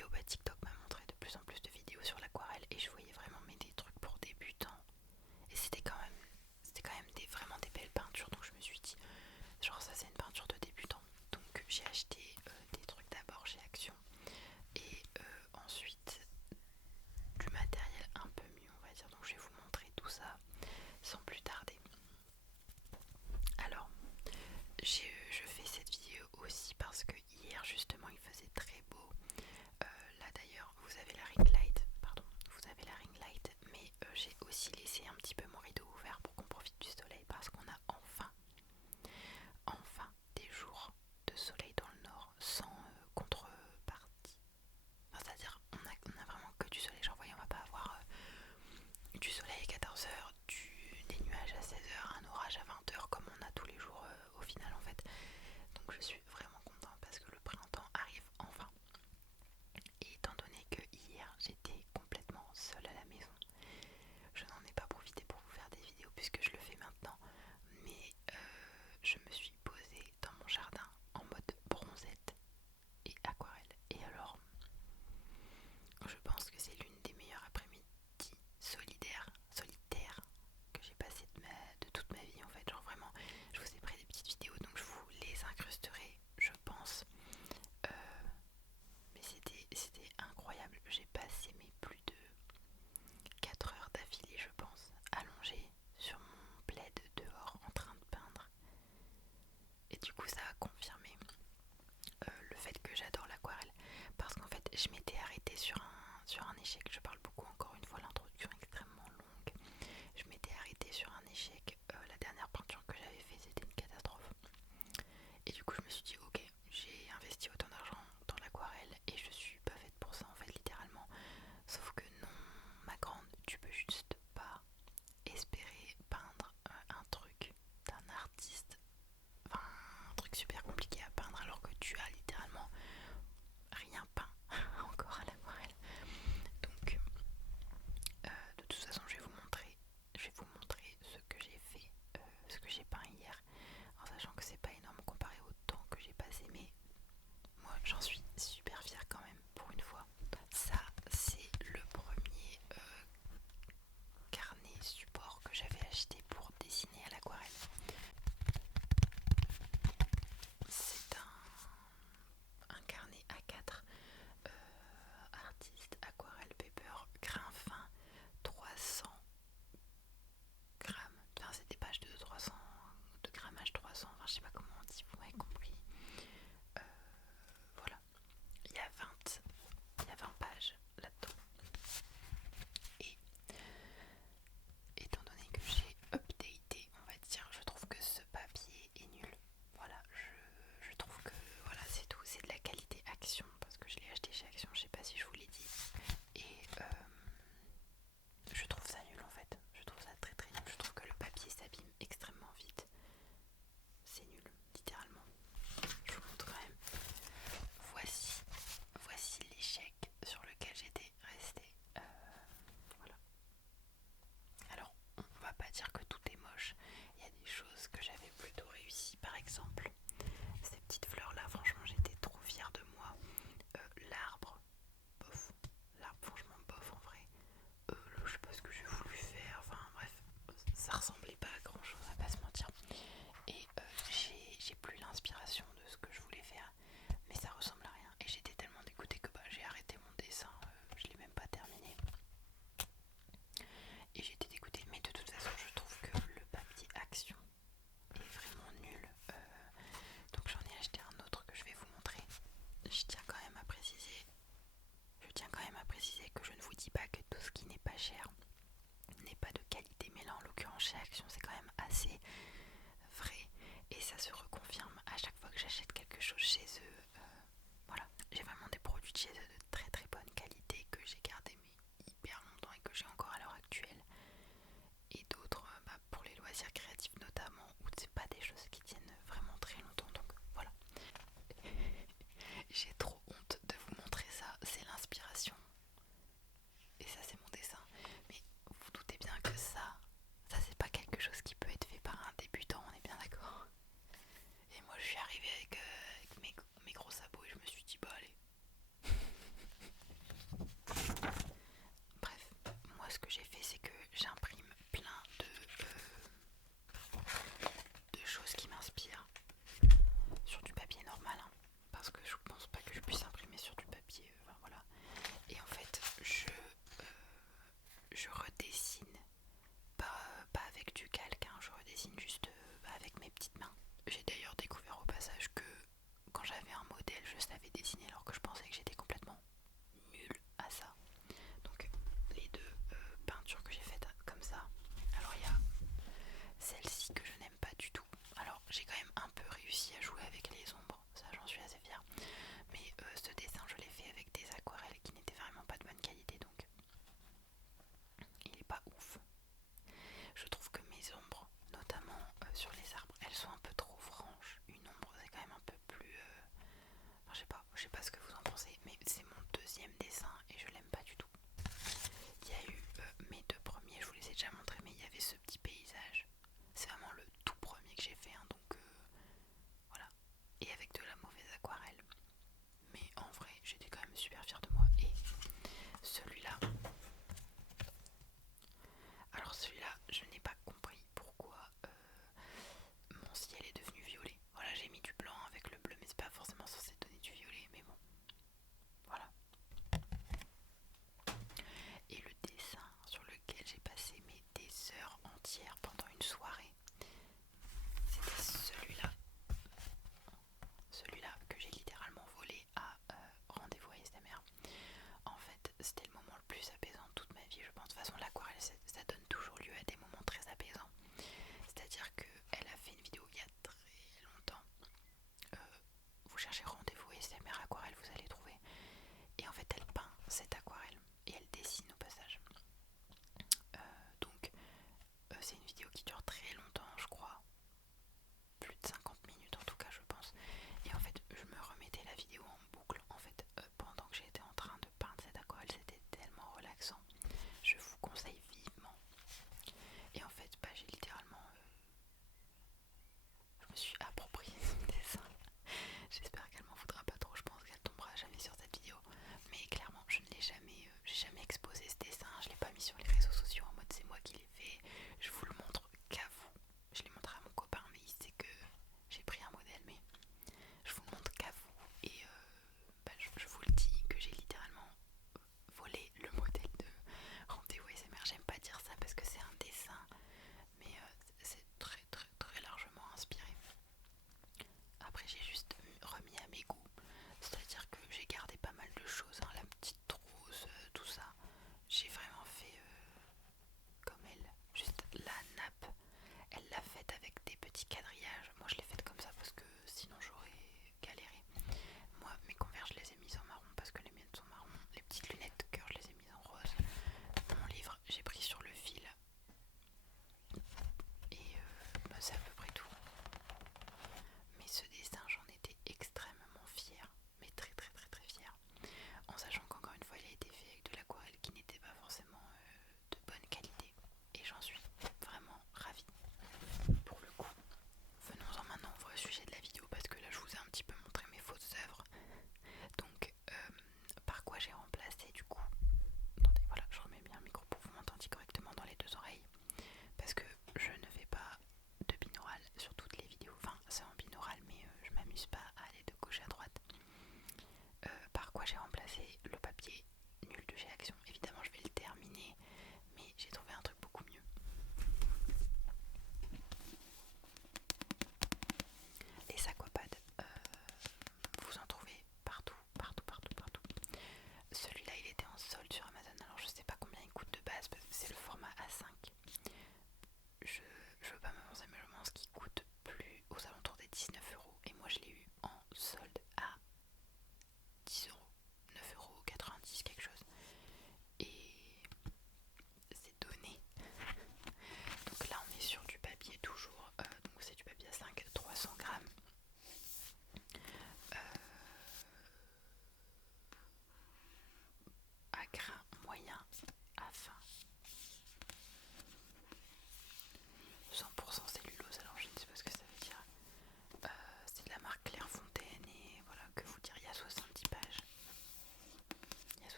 vidéos, TikTok m'a montré de plus en plus de vidéos sur l'aquarelle et je voyais vraiment des trucs pour débutants. Et c'était quand même vraiment des belles peintures, donc je me suis dit, genre ça c'est une peinture de débutant. Donc j'ai acheté des trucs d'abord chez Action et ensuite du matériel un peu mieux on va dire. Donc je vais vous montrer tout ça sans plus tarder. Alors je fais cette vidéo aussi parce que hier justement il faisait très beau. La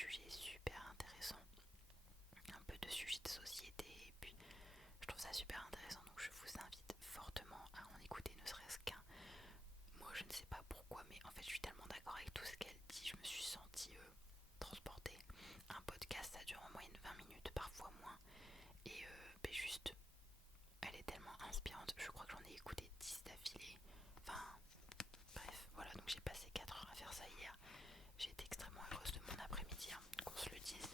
sujets super intéressants, un peu de sujets de société, et puis je trouve ça super intéressant, donc je vous invite fortement à en écouter ne serait-ce qu'un. Moi je ne sais pas pourquoi, mais en fait je suis tellement d'accord avec tout ce qu'elle dit, je me suis sentie transportée. Un podcast ça dure en moyenne 20 minutes, parfois moins, et juste elle est tellement inspirante, je crois que j'en ai écouté 10 d'affilée, enfin bref, voilà, donc j'ai passé 4 heures à faire ça hier. J'ai été extrêmement heureuse de mon après-midi, hein, qu'on se le dise.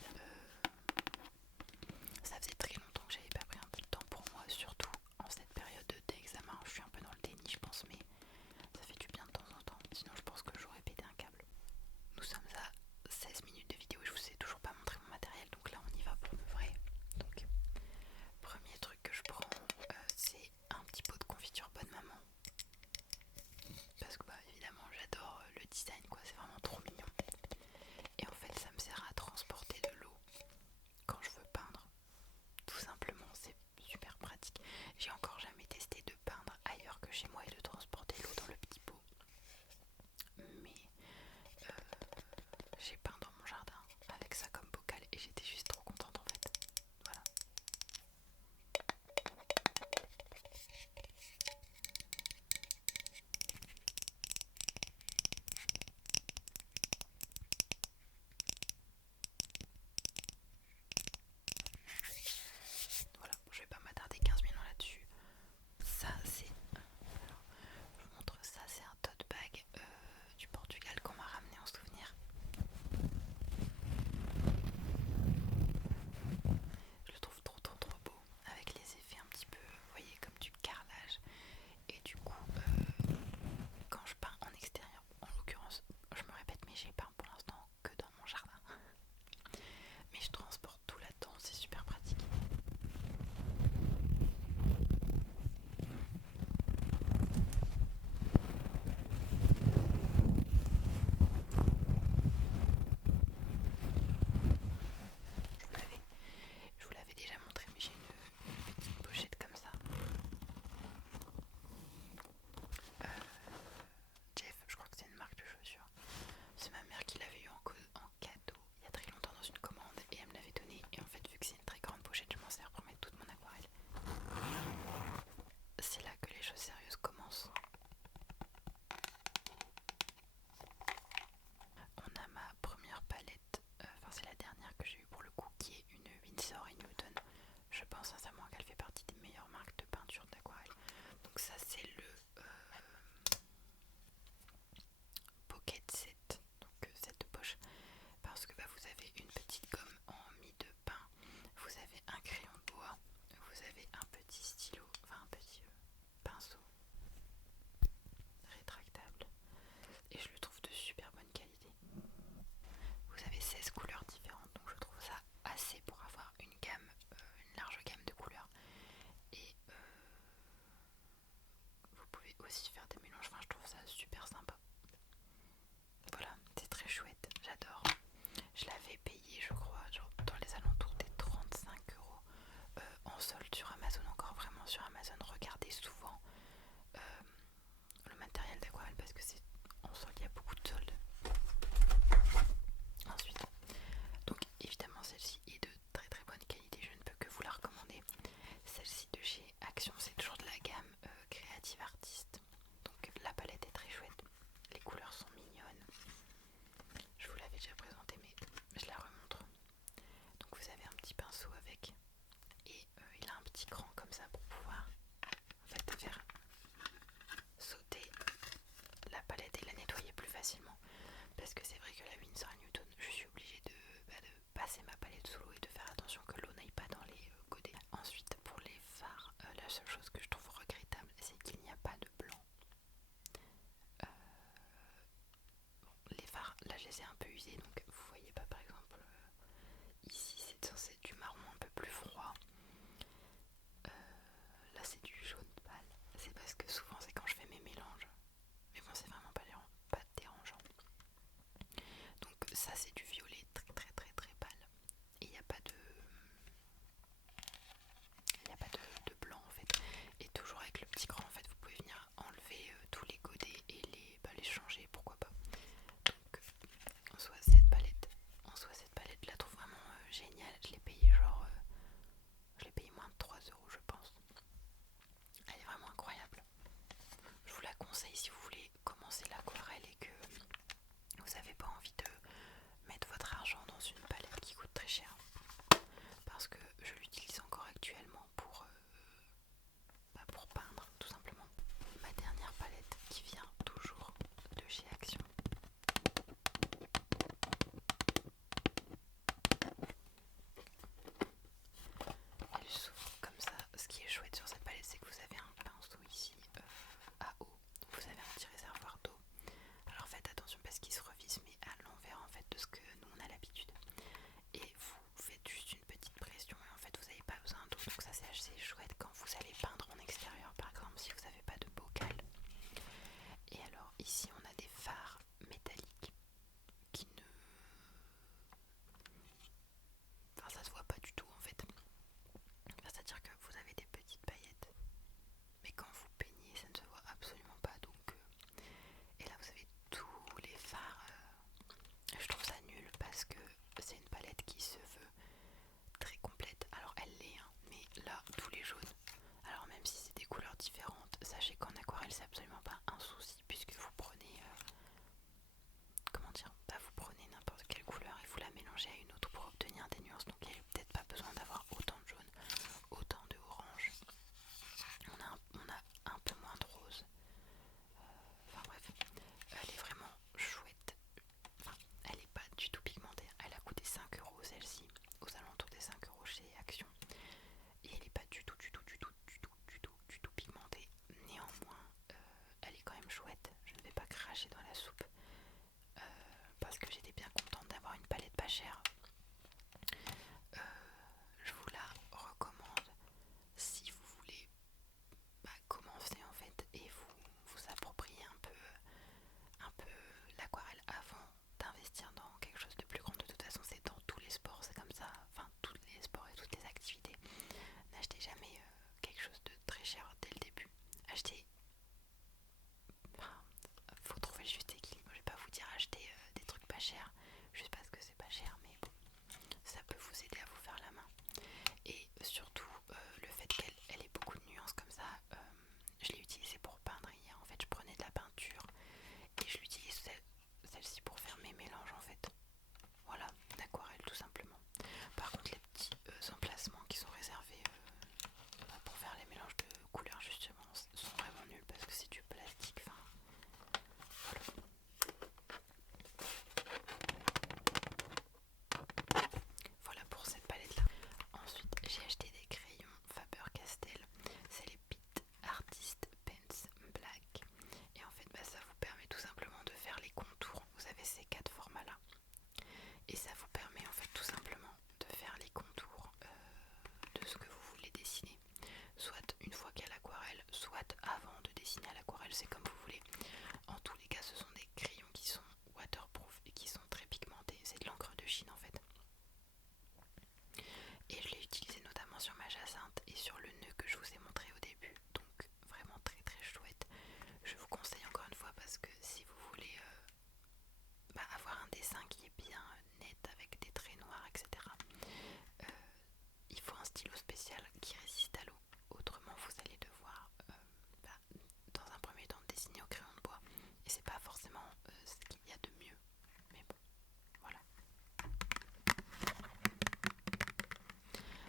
Ça faisait très longtemps que j'avais pas pris un peu de temps pour moi, surtout en cette période d'examen. Je suis un peu dans le déni, je pense, mais ça fait du bien de temps en temps. Sinon, je pense que j'aurais pété un câble. Nous sommes à 16 minutes de vidéo et je vous ai toujours pas montré mon matériel, donc là on y va pour le vrai. Donc, premier truc que je prends, c'est un petit pot de confiture Bonne Maman. Parce que bah évidemment j'adore le design quoi, c'est vraiment trop mignon. Et en fait ça me sert à transporter de l'eau quand je veux peindre. Tout simplement, c'est super pratique. J'ai encore jamais testé de peindre ailleurs que chez moi et de transporter l'eau dans le petit pot. Mais j'ai peint dans mon jardin avec ça comme bocal et j'étais juste trop contente en fait. Voilà. Voilà, je vais pas m'attarder 15 minutes là-dessus. Ça c'est... Alors, je vous montre ça, c'est un tote bag du Portugal qu'on m'a ramené en souvenir. Je le trouve trop beau, avec les effets un petit peu, vous voyez, comme du carrelage. Et du coup, quand je peins en extérieur, en l'occurrence, je me répète, mais j'ai peint pour l'instant que dans mon jardin. Mais je transporte tout là-dedans, c'est super pratique. Je vous l'avais déjà montré, mais j'ai une petite pochette comme ça. Jeff, je crois que c'est une marque de chaussures. C'est ma mère qui l'avait eu en cadeau il y a très longtemps dans une commande et elle me l'avait donné. Et en fait, vu que c'est une très grande pochette, je m'en sers pour mettre toute mon aquarelle. C'est là que les choses sérieuses commencent. On a ma première palette, enfin c'est la dernière que j'ai eue pour le coup, qui est une Winsor & Newton. Je pense sincèrement qu'elle fait partie des meilleures marques de peinture d'aquarelle. Donc ça c'est le Pocket Set, donc set de poche, parce que vous avez une petite gomme en mie de pain, vous avez un crayon de bois, vous avez un petit stylo, enfin un petit pinceau rétractable, et je le trouve de super bonne qualité. Vous avez 16 couleurs différentes, donc je trouve ça assez pour avoir une gamme, une large gamme de couleurs. Et vous pouvez aussi faire des mélanges, enfin je trouve ça super sympa. Voilà, c'est très chouette, j'adore. Je l'avais payé, je crois, genre dans les alentours des 35 € en solde sur Amazon, encore vraiment sur Amazon. Regardez souvent le matériel d'aquarelle parce que c'est en solde, il y a beaucoup de soldes. Ensuite, donc évidemment celle-ci est de très bonne qualité, je ne peux que vous la recommander. Celle-ci de chez Action, c'est toujours de la gamme Creative Artist. Donc la palette est très chouette, les couleurs sont mignonnes. Je vous l'avais déjà présenté mais je la remontre. Donc vous avez un petit pinceau avec et il a un petit cran comme ça pour pouvoir en fait faire sauter la palette et la nettoyer plus facilement. Parce que c'est vrai que la Winsor & Newton, je suis obligée de passer ma palette sous l'eau et de faire attention que l'eau n'aille pas dans les godets. Ensuite pour les fards, la seule chose que je trouve regrettable c'est qu'il n'y a pas de blanc. Les fards, là je les ai un peu usés, donc vous voyez pas par exemple ici c'est censé être du marron un peu plus froid. Là c'est du jaune pâle. C'est parce que souvent c'est quand je fais mes mélanges. Mais bon c'est vraiment pas dérangeant. Donc ça c'est du violet très pâle. Et il n'y a pas de blanc en fait. Et toujours avec le petit cran en fait vous pouvez venir enlever tous les godets et les changer, pourquoi pas. Donc en soi cette palette craché dans la soupe parce que j'étais bien contente d'avoir une palette pas chère. Je vous la recommande si vous voulez commencer en fait et vous approprier un peu l'aquarelle avant d'investir dans quelque chose de plus grand. De toute façon c'est dans tous les sports, c'est comme ça, enfin tous les sports et toutes les activités. N'achetez jamais quelque chose de très cher dès le début. Achetez, enfin, faut trouver le juste équilibre. Je vais pas vous dire acheter des trucs pas chers juste parce que c'est pas cher, mais bon, ça peut vous aider à vous faire la main. Et surtout le fait qu'elle ait beaucoup de nuances comme ça, je l'ai utilisée pour peindre hier. En fait je prenais de la peinture et je l'utilise celle-ci pour faire mes mélanges en fait. Voilà, d'aquarelle tout simplement. Par contre les petits emplacements qui sont réservés pour faire les mélanges de couleurs justement sont vraiment nuls parce que c'est du plastique. Enfin, voilà pour cette palette là. Ensuite j'ai acheté des crayons Faber-Castell, c'est les Pit Artist Pens Black et en fait ça vous permet tout simplement de faire les contours. Vous avez ces 4 formats là et ça vous permet en fait tout simplement de faire les contours de ce que vous voulez dessiner, soit une fois qu'il y a l'aquarelle, soit avant de dessiner à l'aquarelle, c'est comme vous voulez. En tous les cas ce sont des crayons qui sont waterproof et qui sont très pigmentés, c'est de l'encre de Chine en fait. Et je l'ai utilisé notamment sur ma jacinthe et sur le nœud que je vous ai montré au début, donc vraiment très très chouette. Je vous conseille encore une fois parce que si vous voulez avoir un dessin qui est bien net avec des traits noirs etc, il faut un stylo spécial qui résiste à l'eau, autrement vous allez devoir dans un premier temps dessiner au crayon de bois et c'est pas forcément ce qu'il y a de mieux, mais bon voilà.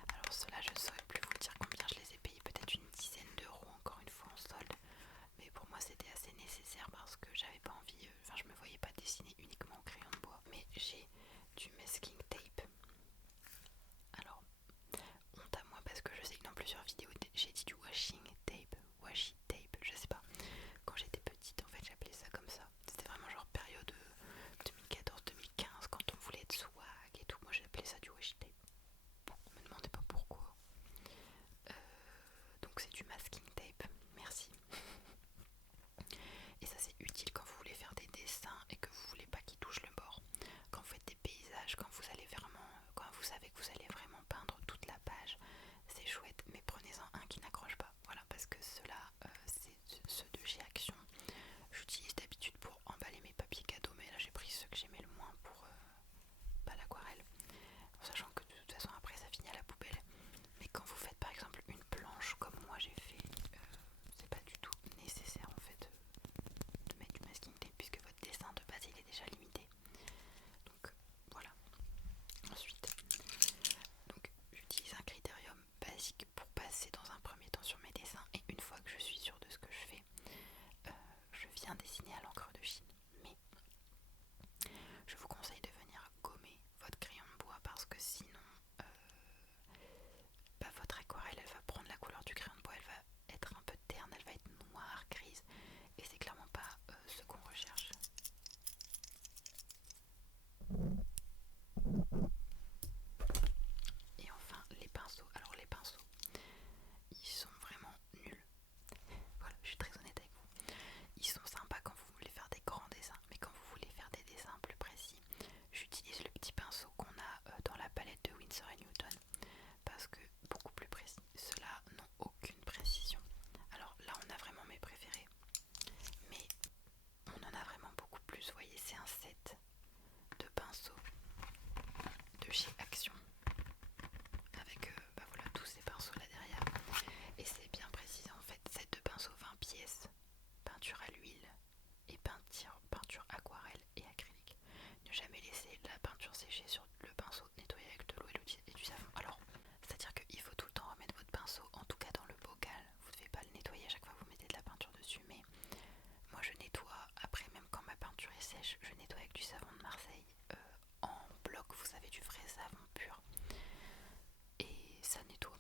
Alors cela je ne saurais plus vous dire combien je les ai payés, peut-être une dizaine d'euros encore une fois en solde, mais pour moi c'était assez nécessaire parce que j'avais pas envie, je me voyais pas dessiner uniquement au crayon de bois. Mais j'ai du masking tape. Alors honte à moi parce que je sais que dans plusieurs vidéos j'ai dit du washing tape, washi tape, je sais pas. Quand j'étais petite en fait j'appelais ça comme ça. C'était vraiment genre période 2014-2015 quand on voulait être swag et tout. Moi j'appelais ça du washi tape. Bon, me demandez pas pourquoi. Donc c'est du masking tape, merci. Et ça c'est utile quand vous voulez faire des dessins et que vous voulez pas qu'ils touchent le bord. Quand vous faites des paysages, quand vous savez que vous allez vraiment peindre toute la page, c'est chouette, mais prenez-en un qui n'accroche pas. Voilà, parce que ceux-là, c'est ceux de chez Action. J'utilise d'habitude pour emballer mes papiers cadeaux, mais là j'ai pris ceux que j'aimais le moins pour l'aquarelle. En sachant que de toute façon après ça finit à la poubelle. Mais quand vous faites par exemple une planche comme moi j'ai fait, c'est pas du tout nécessaire en fait de mettre du masking tape puisque votre dessin de base il est déjà limité. Donc voilà. Ensuite, donc j'utilise un critérium basique pour passer dans un premier temps sur mes dessins et une fois que je suis sûre de ce que je fais, je viens dessiner à l'encre de Chine. Mais je vous conseille de venir gommer votre crayon de bois parce que sinon votre aquarelle elle va prendre la couleur du crayon de bois, elle va être un peu terne, elle va être noire, grise et c'est clairement pas ce qu'on recherche. Et enfin les pinceaux. Alors les pinceaux ils sont vraiment nuls. Voilà, je suis très honnête avec vous. Ils sont sympas quand vous voulez faire des grands dessins, mais quand vous voulez faire des dessins plus précis, j'utilise le petit pinceau qu'on a dans la palette de Winsor & Newton parce que beaucoup plus précis. Ceux-là n'ont aucune précision. Alors là on a vraiment mes préférés, mais on en a vraiment beaucoup plus. Vous voyez, c'est un set de pinceaux de chez Action avec voilà, tous ces pinceaux là derrière et c'est bien précisé en fait. Set de pinceaux 20 pièces, peinture à l'huile et peinture aquarelle et acrylique. Ne jamais laisser la peinture sécher sur le pinceau, nettoyer avec de l'eau et du savon. Alors c'est à dire qu'il faut tout le temps remettre votre pinceau, en tout cas dans le bocal. Vous ne devez pas le nettoyer à chaque fois que vous mettez de la peinture dessus, mais moi je nettoie après, même quand ma peinture est sèche, je nettoie avec du savon de Marseille en bloc, vous savez, du vrai savon pur. Et ça nettoie